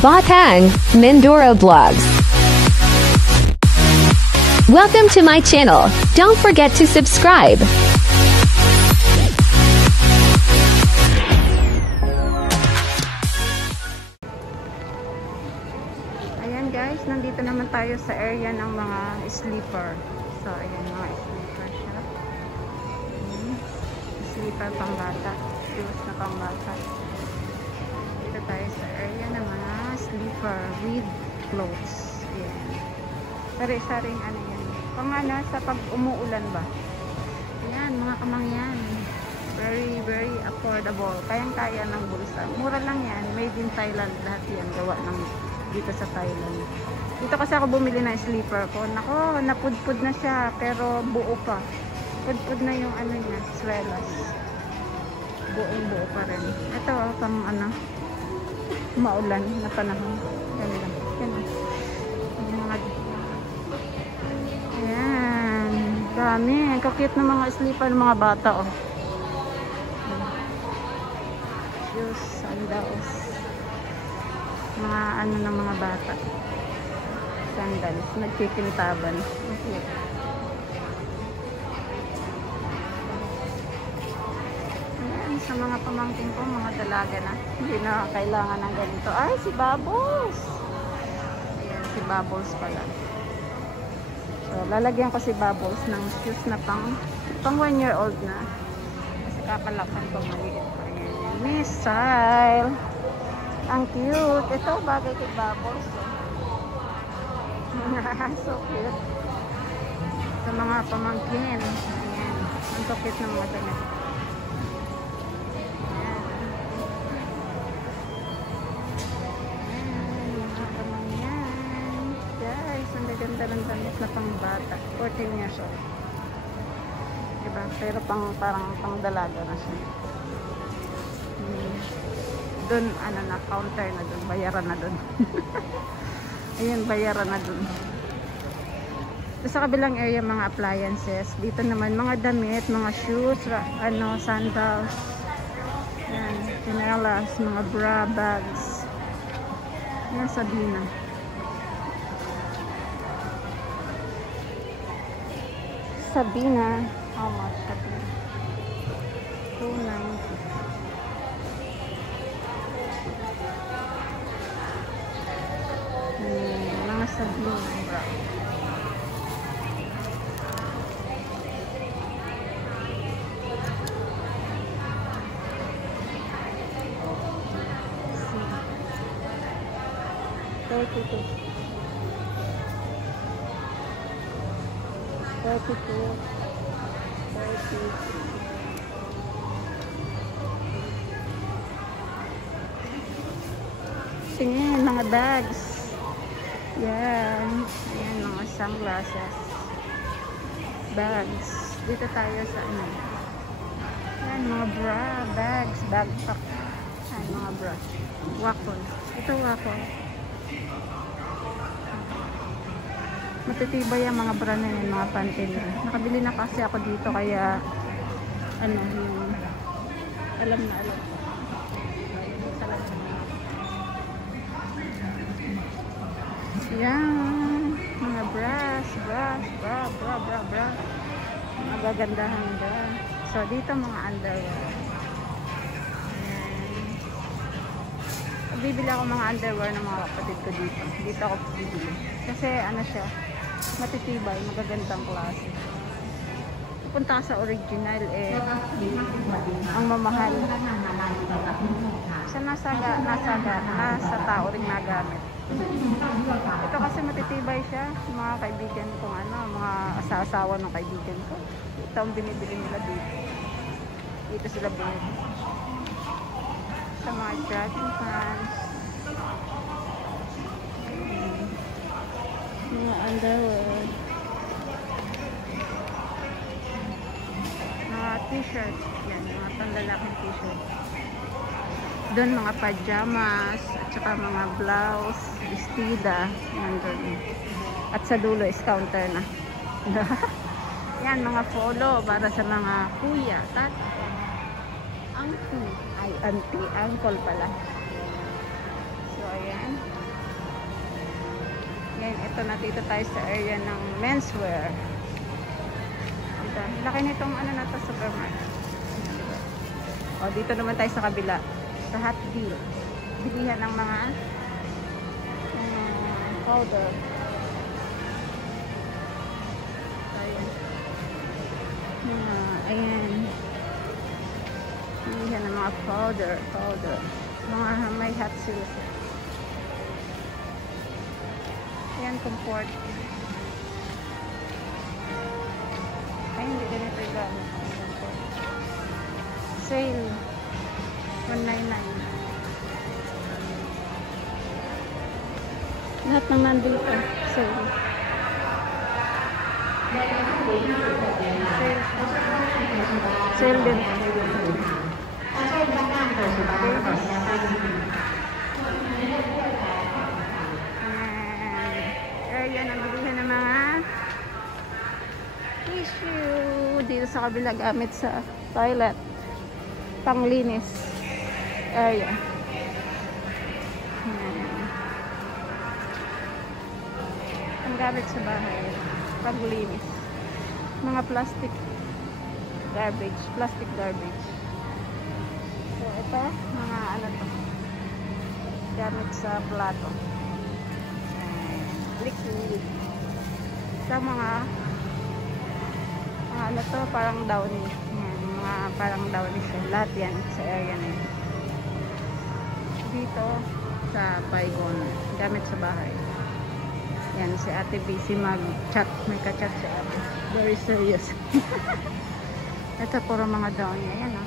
Batang, Mindoro Vlogs. Welcome to my channel. Don't forget to subscribe. Ayan guys, nandito naman tayo sa area ng mga sleeper. So ayan, mga sleeper siya. Sleeper pang bata. Shoes na pang bata. Dito tayo sa area ng mga sleeper with clothes. Ayan. Sari-saring ano yan. Pang ano, sa pag umuulan ba? Ayan, mga kamangyan. Very, very affordable. Kayang-kaya ng bulsa. Mura lang yan. Made in Thailand. Lahat yan. Gawa ng dito sa Thailand. Dito kasi ako bumili ng sleeper ko. Nako, napudpud na siya. Pero buo pa. Pudpud na yung ano niya. Swelas. Buong-buo pa rin. Ito, pang ano, maulan na panahon. Yan lang. Yan lang. Yung mga ayan. Dami. Ang kakit ng mga sleeper ng mga bata, oh. Shoes, sandals. Mga ano ng mga bata. Sandals. Nagkikintaban. Okay. Ayan, sa mga pamangkin ko, mga dalaga na. Hindi na kailangan ng ganito. Ay, si Bubbles! Ayan, si Bubbles pala. So, lalagyan ko si Bubbles ng shoes na pang 1 year old na. Kasi kakalakan ko maliit pa. Ayan, missile! Ang cute. Ito, bagay kay Bubbles. So cute. Sa mga pamangkin. Ayan. Ang cute ng mga damit. Ayan. Ayan. Mga pamangyan. Guys, ang gaganda ng damit na pang bata. 14 years old. Diba? Pero parang pang dalaga na siya. Doon, ano na, counter na doon. Bayaran na doon. Ayan, bayaran na doon. Sa kabilang area, mga appliances. Dito naman, mga damit, mga shoes, ano, sandals. Ayan, chinelas, mga bra, bags. Ayan, Sabina. Sabina. How much? Sabina? $2.90. Mga Sabina bra. $32. Tingin, mga bags. Yan. Ayan, mga sunglasses. Bags. Dito tayo sa ano. Yan, mga bra, bags, backpack. Ayan, mga bra. Waffle. Ito waffle. Matitibay ang mga bra na yun, mga panty nila. Nakabili na kasi ako dito kaya ano, yung alam na alam. Yan, mga bra. Mga gagandahan dyan. So, dito mga underwear. Ayan. Bibili ako mga underwear ng mga kapatid ko dito. Dito ako bibili. Kasi ano siya, matitibay, magagandang klase. Pupunta ka sa original, ang mamahal. Nasa tao rin nagamit. Ito kasi matitibay siya, mga kaibigan kong ano, mga asawa ng kaibigan ko. Ito ang binibili nila dito. Dito sila binibili. Sa mga jogging pants. Mga underwear. Mga t-shirt. Yan, mga pandalaking t-shirt. Doon mga pajamas, at saka mga blouse, vestida, nandun. At sa dulo is counter na. Yan, mga polo para sa mga kuya, tata, auntie, uncle pala. So, ayan. Yan, ito na dito tayo sa area ng menswear. Dito, laki nitong ano na to, supermarket. O, dito naman tayo sa kabila. Sa Hot Deal. Bilihan ng mga powder. Ayan. Ayan. Bilihan ng mga powder. Mga may hot sales. Ayan, comfort. Ay, hindi ganito yung gamit. Sale. 199. Lahat ng nandito. Sale. Sale din. Area na bilihan ng mga tissue dito sa kabila gamit sa toilet. Panglinis area. Ang gamit sa bahay, panglinis. Mga plastic garbage. So ito, mga ano to, gamit sa plato. Liquid. Sa mga ano to, parang downy. Mga parang downy siya. Lahat yan sa area na yun. Dito sa Paigon, gamit sa bahay. Yan, si Ate busy mag-chat. May ka-chat si Ate. Very serious. Ito puro mga downy. Ayan o.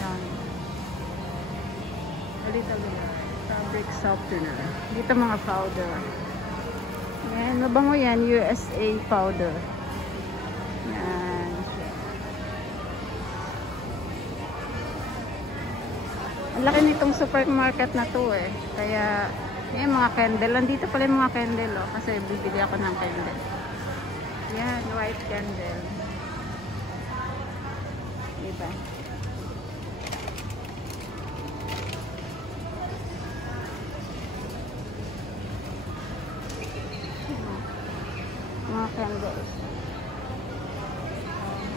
Downy. Little fabric softener. Dito mga powder. Yan, mabango yan. USA powder. Yan. Ang laki nitong supermarket na to eh. Kaya, yan mga candle. Nandito pala yung mga candle oh. Kasi bibili ako ng candle. Yan, white candle. Diba? Mga candles.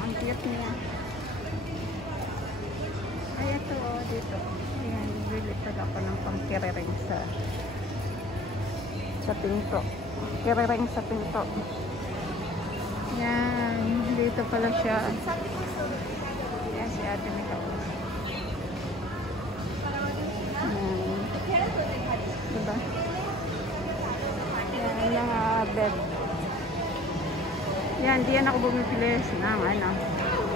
Ang cute niya. Ay, ito oh, dito. Ayan, bili pala ako ng pangkirering sa pinto. Kirering sa pinto. Yan, dito pala siya. Yan, si Ate Mikaw. Yan. Diba? Yan, mga bed. Yan, diyan ako bumipili ng ano,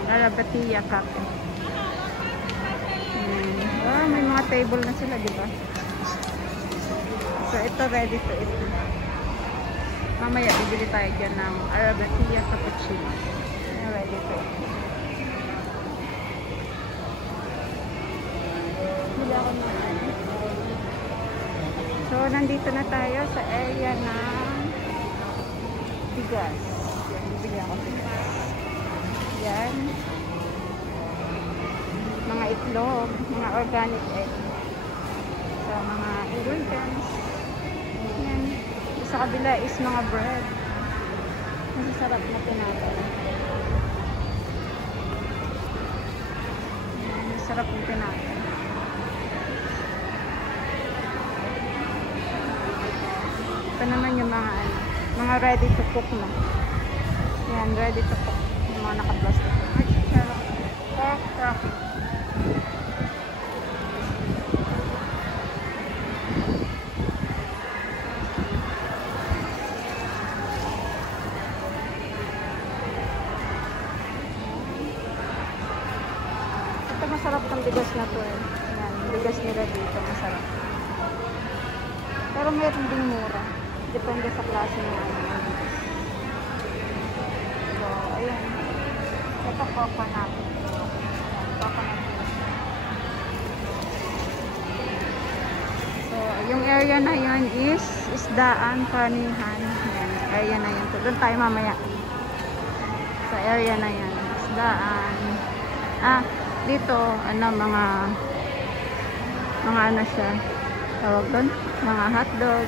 Arabatia Cafe. Oh, may mga table na sila, di ba? So, ito ready to eat. Mamaya, bibili tayo dyan ng Arabatia Cappuccino. Ready to eat. Bili ako ng ano. So, nandito na tayo sa area ng bigas. Bibili ako bigas. Yan. Mga itlog, mga organic egg. Sa mga ingredients. Yan. Sa kabila is mga bread. Masasarap na tinapay. Yan. Masarap na tinapay. Ito naman yung mga ano, mga ready to cook na. Yan, ready to cook. Yung mga naka-plastic. Pork traffic. Ito masarap ng bigas na to eh. Yan, bigas nila dito masarap. Pero meron ding mura. Depende sa klase ng ano. So, ayan. Ito coconut. Coconut. So, yung area na yan is isdaan, karnihan. Ayan, area na yan. So, doon tayo mamaya. Sa area na yan. Isdaan. Dito, ano, mga ano siya. tawag doon, mga hotdog,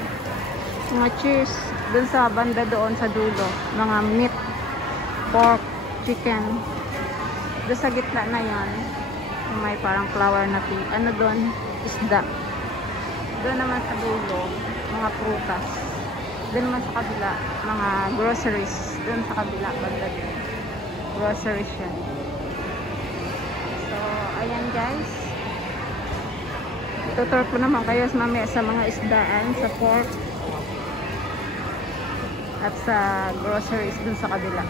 mga cheese. Doon sa banda doon sa dulo, mga meat, pork, chicken. Doon sa gitna na yan, may parang flower na ano doon, isda. Doon naman sa dulo, mga prutas. Doon naman sa kabila, mga groceries. Doon sa kabila, banda doon. Groceries yan. So, ayan guys. Tutur ko naman kayo mamaya sa mga isdaan, sa pork, at sa groceries doon sa kabila.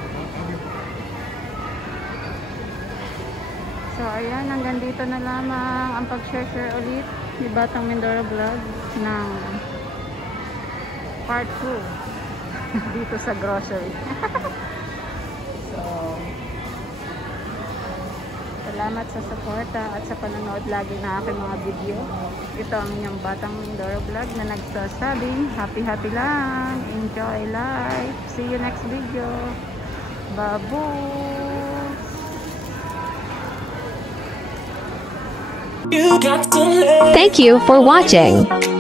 So, ayan, hanggang dito na lamang ang pag-share ulit ni Batang Mindoro Vlog ng part 2 dito sa grocery. So, salamat sa suporta at sa panonood lagi na aking mga video. Ito ang inyong Batang Mindoro Vlog na nagsasabing happy lang, enjoy life. See you next video. Babu! Thank you for watching.